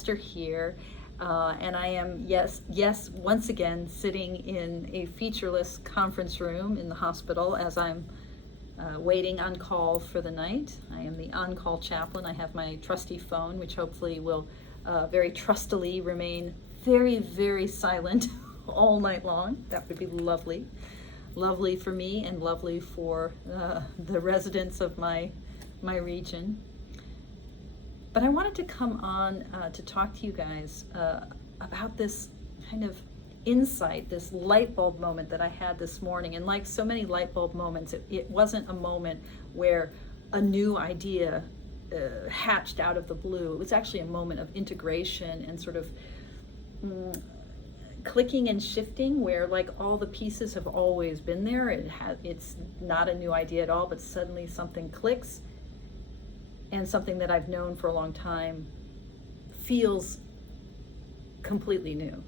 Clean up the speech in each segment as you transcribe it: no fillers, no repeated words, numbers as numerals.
Esther here, and I am, once again, sitting in a featureless conference room in the hospital as I'm waiting on call for the night. I am the on-call chaplain. I have my trusty phone, which hopefully will very trustily remain very, very silent all night long. That would be lovely. Lovely for me and lovely for the residents of my region. But I wanted to come on to talk to you guys about this kind of insight, this light bulb moment that I had this morning. And like so many light bulb moments, it wasn't a moment where a new idea hatched out of the blue. It was actually a moment of integration and sort of clicking and shifting, where like all the pieces have always been there. It's not a new idea at all, but suddenly something clicks, and something that I've known for a long time feels completely new.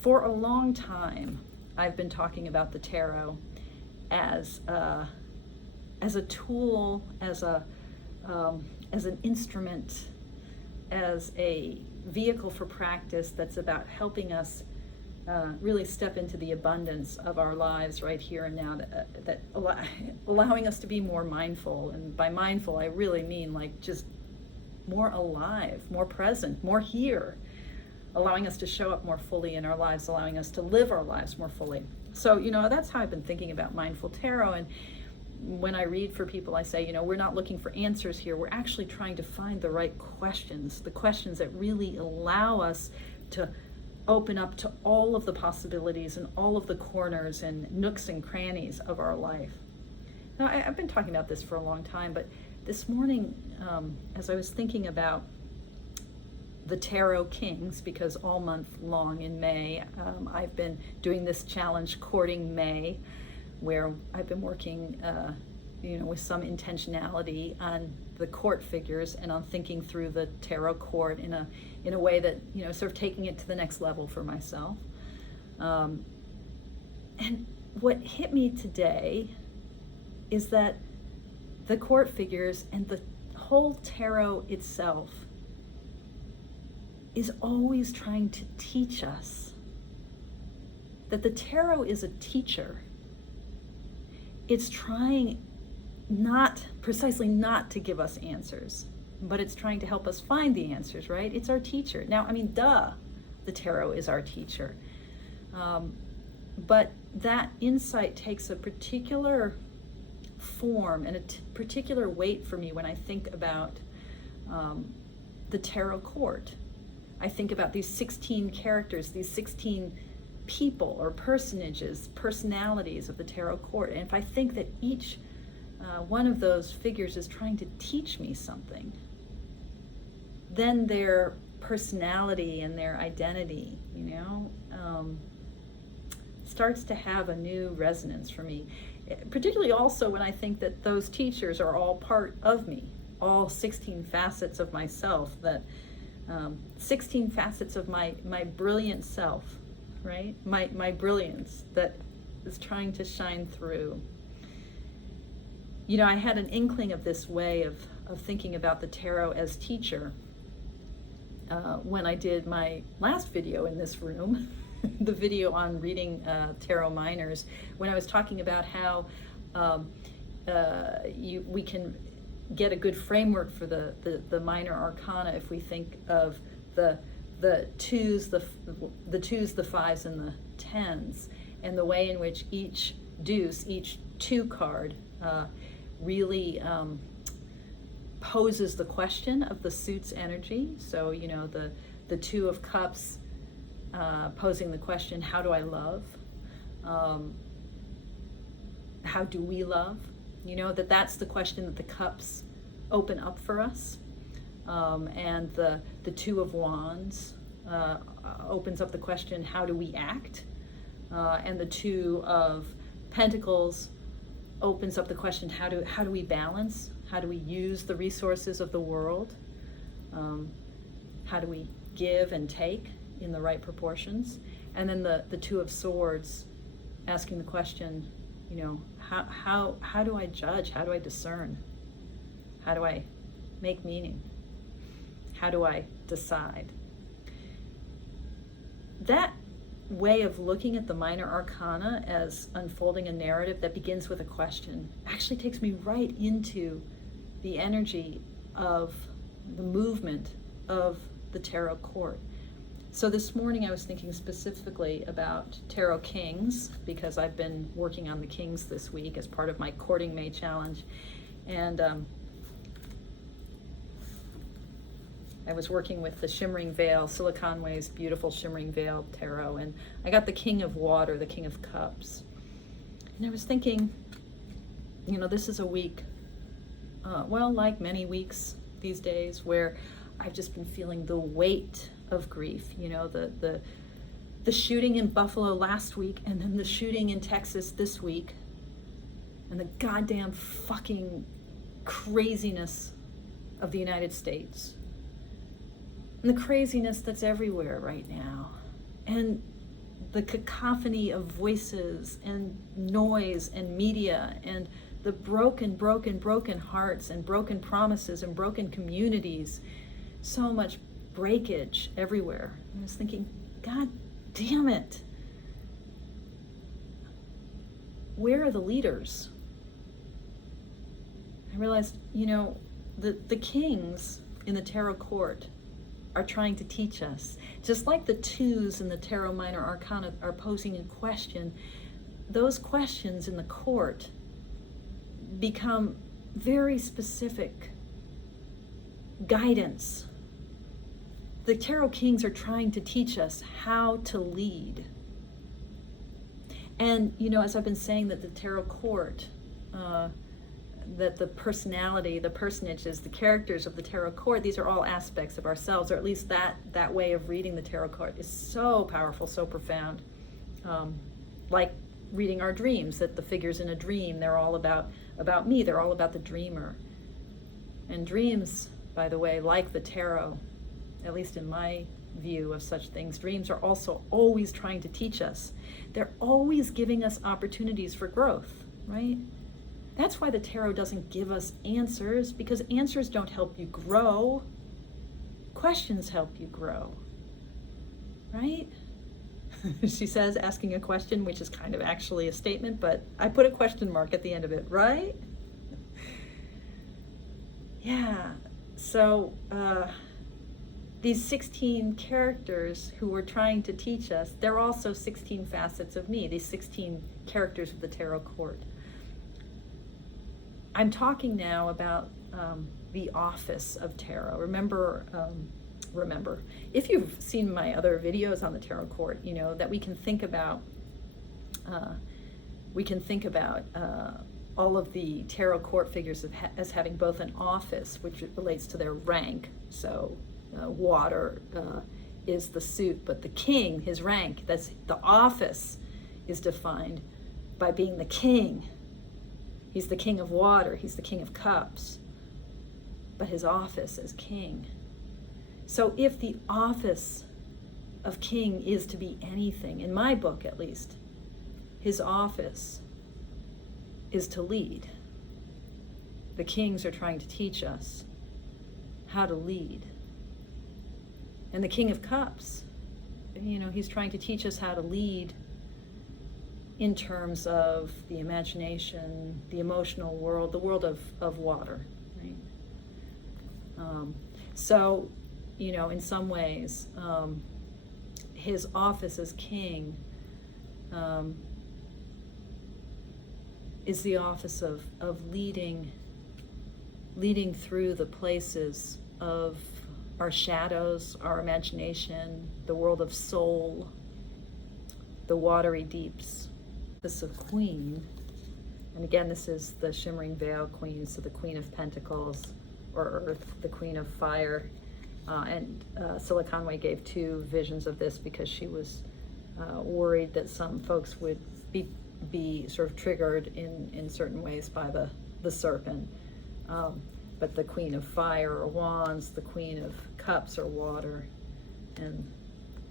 For a long time, I've been talking about the tarot as a tool, as an instrument, as a vehicle for practice that's about helping us really step into the abundance of our lives right here and now, allowing us to be more mindful. And by mindful, I really mean like just more alive, more present, more here, allowing us to show up more fully in our lives, allowing us to live our lives more fully. So, that's how I've been thinking about Mindful Tarot. And when I read for people, I say, we're not looking for answers here. We're actually trying to find the right questions, the questions that really allow us to open up to all of the possibilities and all of the corners and nooks and crannies of our life. Now, I've been talking about this for a long time, but this morning, as I was thinking about the Tarot Kings, because all month long in May, I've been doing this challenge, Courting May, where I've been working with some intentionality on the court figures and on thinking through the tarot court in a way that, sort of taking it to the next level for myself. And what hit me today is that the court figures and the whole tarot itself is always trying to teach us that the tarot is a teacher. It's trying not to give us answers, but it's trying to help us find the answers, right? It's our teacher. Now, the tarot is our teacher. But that insight takes a particular form and a particular weight for me when I think about the tarot court. I think about these 16 characters, these 16 people or personalities of the tarot court. And if I think that each one of those figures is trying to teach me something, then their personality and their identity, starts to have a new resonance for me. Particularly also when I think that those teachers are all part of me, all 16 facets of myself, 16 facets of my brilliant self, right? My brilliance that is trying to shine through. I had an inkling of this way of thinking about the tarot as teacher when I did my last video in this room, the video on reading tarot minors, when I was talking about how we can get a good framework for the minor arcana if we think of the twos, the fives, and the tens, and the way in which each deuce, each two card, really poses the question of the suit's energy. So, the Two of Cups posing the question, how do I love? How do we love? That's the question that the cups open up for us. And the Two of Wands opens up the question, how do we act? And the Two of Pentacles opens up the question, how do we balance? How do we use the resources of the world? How do we give and take in the right proportions? And then the Two of Swords asking the question, how do I judge? How do I discern? How do I make meaning? How do I decide? That way of looking at the minor arcana as unfolding a narrative that begins with a question actually takes me right into the energy of the movement of the tarot court. So this morning I was thinking specifically about tarot kings, because I've been working on the kings this week as part of my Courting May challenge. And I was working with the Shimmering Veil, Silicon Way's beautiful Shimmering Veil tarot, and I got the King of Water, the King of Cups. And I was thinking, this is a week, like many weeks these days, where I've just been feeling the weight of grief. The shooting in Buffalo last week, and then the shooting in Texas this week, and the goddamn fucking craziness of the United States, and the craziness that's everywhere right now, and the cacophony of voices and noise and media, and the broken hearts and broken promises and broken communities. So much breakage everywhere. I was thinking, God damn it. Where are the leaders? I realized, the kings in the tarot court are trying to teach us. Just like the twos in the tarot minor arcana are posing a question, those questions in the court become very specific guidance. The tarot kings are trying to teach us how to lead. And, as I've been saying, that the tarot court, that the personality, the personages, the characters of the tarot court, these are all aspects of ourselves, or at least that way of reading the tarot court is so powerful, so profound. Like reading our dreams, that the figures in a dream, they're all about me, they're all about the dreamer. And dreams, by the way, like the tarot, at least in my view of such things, dreams are also always trying to teach us. They're always giving us opportunities for growth, right? That's why the tarot doesn't give us answers, because answers don't help you grow. Questions help you grow, right? She says, asking a question, which is kind of actually a statement, but I put a question mark at the end of it, right? Yeah, so these 16 characters who were trying to teach us, they're also 16 facets of me, these 16 characters of the tarot court. I'm talking now about the office of tarot. Remember, if you've seen my other videos on the tarot court, that we can think about all of the tarot court figures as having both an office, which relates to their rank. So water is the suit, but the king, his rank, that's the office, is defined by being the king. He's the king of water, he's the king of cups, but his office is king. So if the office of king is to be anything, in my book at least, his office is to lead. The kings are trying to teach us how to lead. And the King of Cups, he's trying to teach us how to lead in terms of the imagination, the emotional world, the world of water, right? So, in some ways, his office as king is the office of leading through the places of our shadows, our imagination, the world of soul, the watery deeps. This is a queen, and again, this is the Shimmering Veil Queen, so the Queen of Pentacles, or Earth, the Queen of Fire. And Silicon Way gave 2 visions of this because she was worried that some folks would be sort of triggered in certain ways by the serpent. But the Queen of Fire are wands, the Queen of Cups are water, and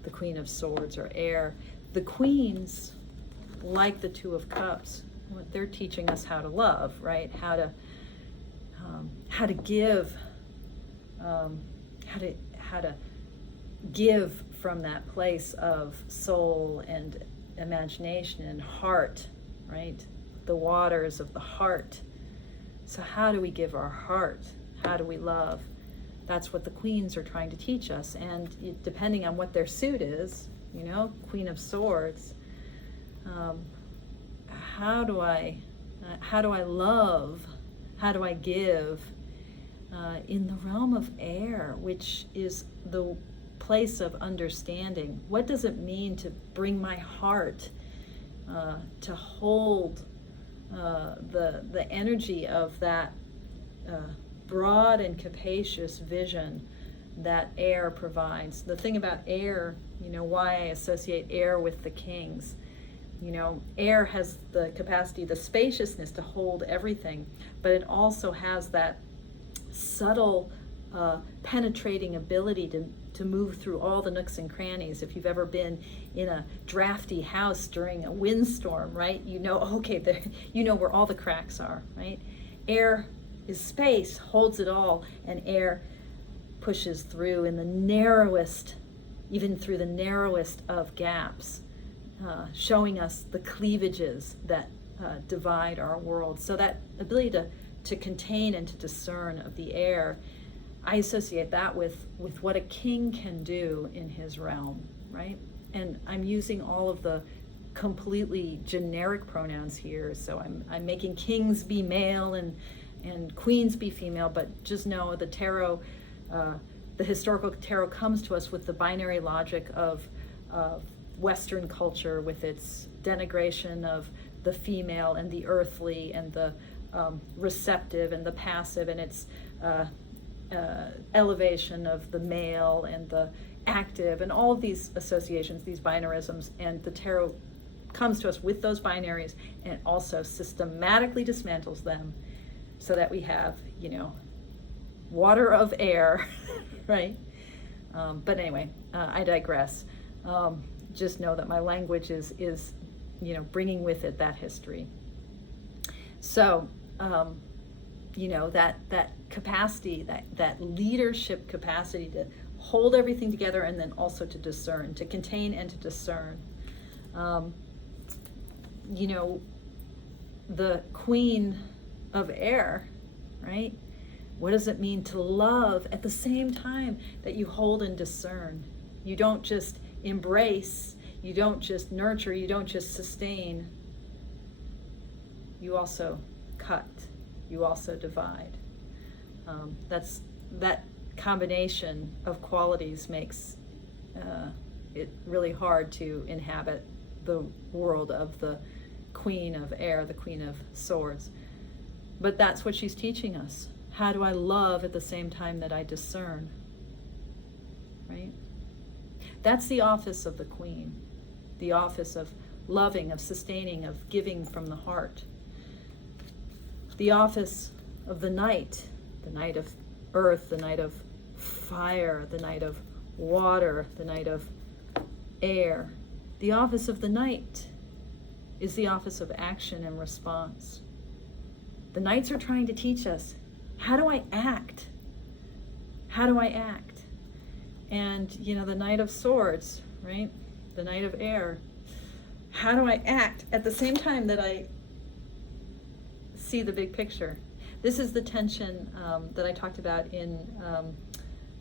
the Queen of Swords are air. The queens, like the Two of Cups, what they're teaching us how to love, right? How to give how to give from that place of soul and imagination and heart, right? The waters of the heart. So how do we give our heart? How do we love? That's what the queens are trying to teach us. And depending on what their suit is, Queen of Swords, how do I love? How do I give in the realm of air, which is the place of understanding? What does it mean to bring my heart to hold the energy of that broad and capacious vision that air provides? The thing about air, why I associate air with the kings. Air has the capacity, the spaciousness to hold everything, but it also has that subtle, penetrating ability to move through all the nooks and crannies. If you've ever been in a drafty house during a windstorm, right? Okay, where all the cracks are, right? Air is space, holds it all, and air pushes through in the narrowest, even through the narrowest of gaps, showing us the cleavages that divide our world. So that ability to contain and to discern of the air, I associate that with what a king can do in his realm, right? And I'm using all of the completely generic pronouns here. So I'm making kings be male and queens be female, but just know the tarot, the historical tarot comes to us with the binary logic of Western culture, with its denigration of the female and the earthly and the receptive and the passive, and its elevation of the male and the active, and all of these associations, these binarisms. And the tarot comes to us with those binaries and also systematically dismantles them so that we have, water of air, right? But anyway, I digress. Just know that my language is bringing with it that history. So, that capacity, that leadership capacity to hold everything together, and then also to discern, to contain and to discern. The queen of air, right? What does it mean to love at the same time that you hold and discern? You don't just embrace, you don't just nurture, you don't just sustain. You also cut, you also divide. That combination of qualities makes it really hard to inhabit the world of the Queen of Air, the Queen of Swords. But that's what she's teaching us. How do I love at the same time that I discern? Right? That's the office of the Queen, the office of loving, of sustaining, of giving from the heart. The office of the night of earth, the night of fire, the night of water, the night of air. The office of the night is the office of action and response. The nights are trying to teach us, how do I act? How do I act? And, the Knight of Swords, right? The Knight of Air. How do I act at the same time that I see the big picture? This is the tension that I talked about in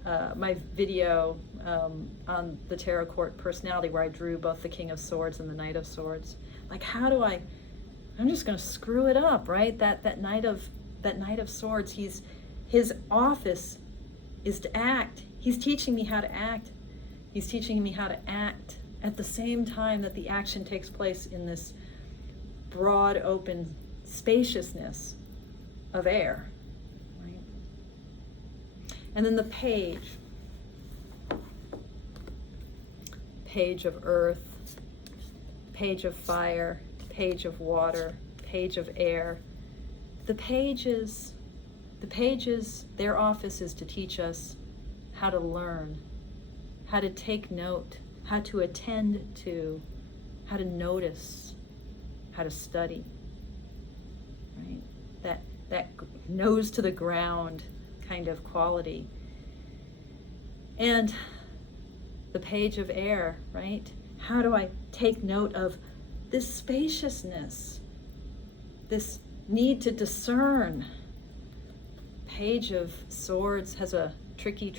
my video on the Tarot Court personality, where I drew both the King of Swords and the Knight of Swords. Like, how do I'm just going to screw it up, right? That Knight of Swords, his office is to act. He's teaching me how to act. He's teaching me how to act at the same time that the action takes place in this broad, open spaciousness of air, right? And then the page of earth, page of fire, page of water, page of air. The pages, their office is to teach us how to learn, how to take note, how to attend to, how to notice, how to study, right? That nose to the ground kind of quality. And the page of air, right? How do I take note of this spaciousness, this need to discern? Page of Swords has a tricky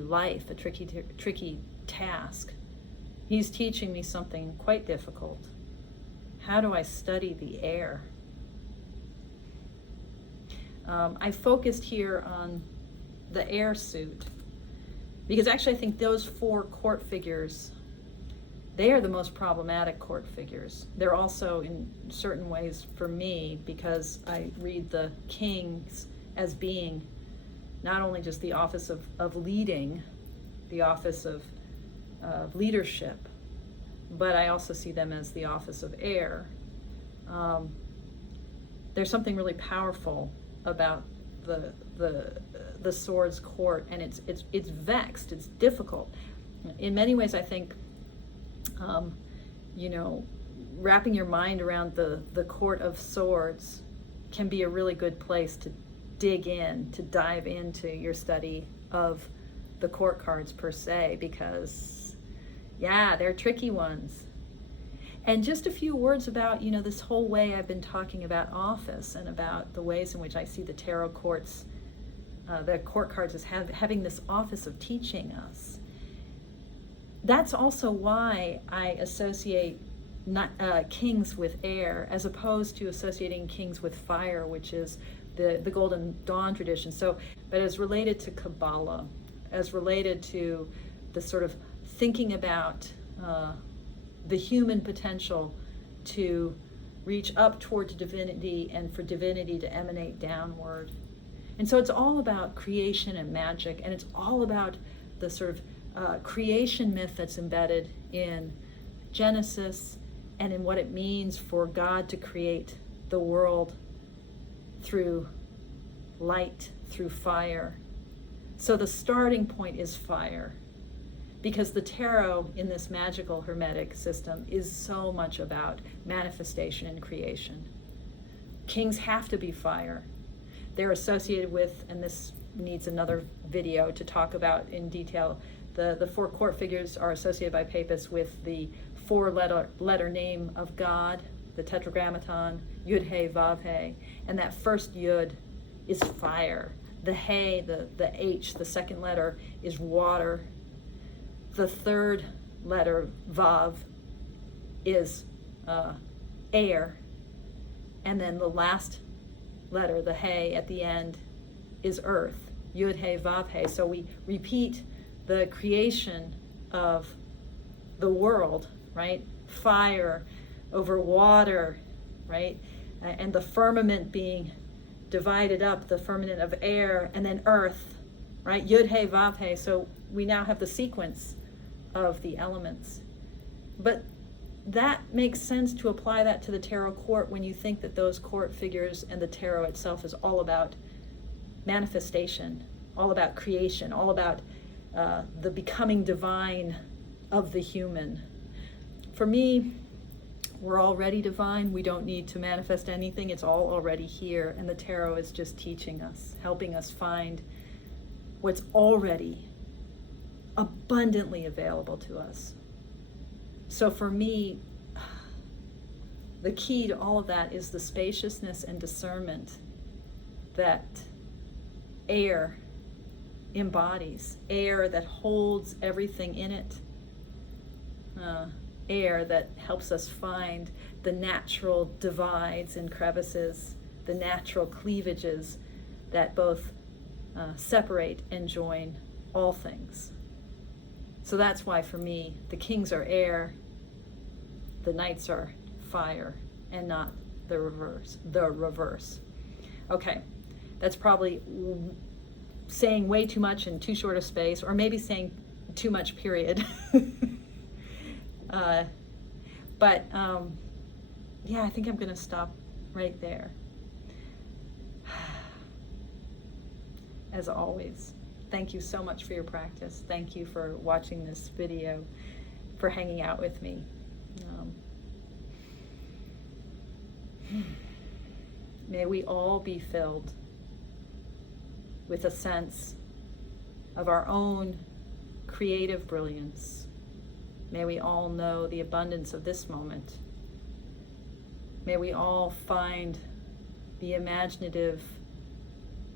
life, a tricky task. He's teaching me something quite difficult. How do I study the air? I focused here on the air suit because actually I think those 4 court figures, they are the most problematic court figures. They're also in certain ways for me, because I read the kings as being not only just the office of leading, the office of leadership, but I also see them as the office of air. There's something really powerful about the swords court, and it's vexed, it's difficult. In many ways, I think, wrapping your mind around the court of swords can be a really good place to dig in, to dive into your study of the court cards per se, because they're tricky ones. And just a few words about, this whole way I've been talking about office and about the ways in which I see the tarot courts, the court cards as having this office of teaching us. That's also why I associate kings with air as opposed to associating kings with fire, which is the Golden Dawn tradition. So, but as related to Kabbalah, as related to the sort of thinking about the human potential to reach up toward divinity and for divinity to emanate downward. And so it's all about creation and magic, and it's all about the sort of creation myth that's embedded in Genesis and in what it means for God to create the world through light, through fire. So the starting point is fire, because the tarot in this magical hermetic system is so much about manifestation and creation. Kings have to be fire. They're associated with, and this needs another video to talk about in detail, the 4 court figures are associated by Papists with the 4-letter name of God, the Tetragrammaton, Yud He Vav He, and that first Yud is fire. The He, the H, the second letter, is water. The third letter, Vav, is air. And then the last letter, the He at the end, is earth. Yud He Vav He. So we repeat the creation of the world, right? Fire over water, right? And the firmament being divided up, the firmament of air, and then earth, right? Yud He Vav He. So we now have the sequence of the elements. But that makes sense to apply that to the tarot court when you think that those court figures and the tarot itself is all about manifestation, all about creation, all about the becoming divine of the human. For me, we're already divine. We don't need to manifest anything. It's all already here. And the tarot is just teaching us, helping us find what's already abundantly available to us. So for me, the key to all of that is the spaciousness and discernment that air embodies, air that holds everything in it, air that helps us find the natural divides and crevices, the natural cleavages that both separate and join all things. So that's why for me, the kings are air, the knights are fire, and not the reverse. Okay, that's probably saying way too much in too short a space, or maybe saying too much, period. I think I'm going to stop right there. As always, thank you so much for your practice. Thank you for watching this video, for hanging out with me. May we all be filled with a sense of our own creative brilliance. May we all know the abundance of this moment. May we all find the imaginative,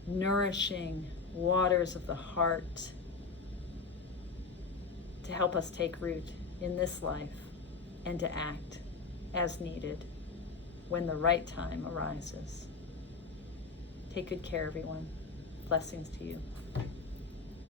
nourishing waters of the heart to help us take root in this life and to act as needed when the right time arises. Take good care, everyone. Blessings to you.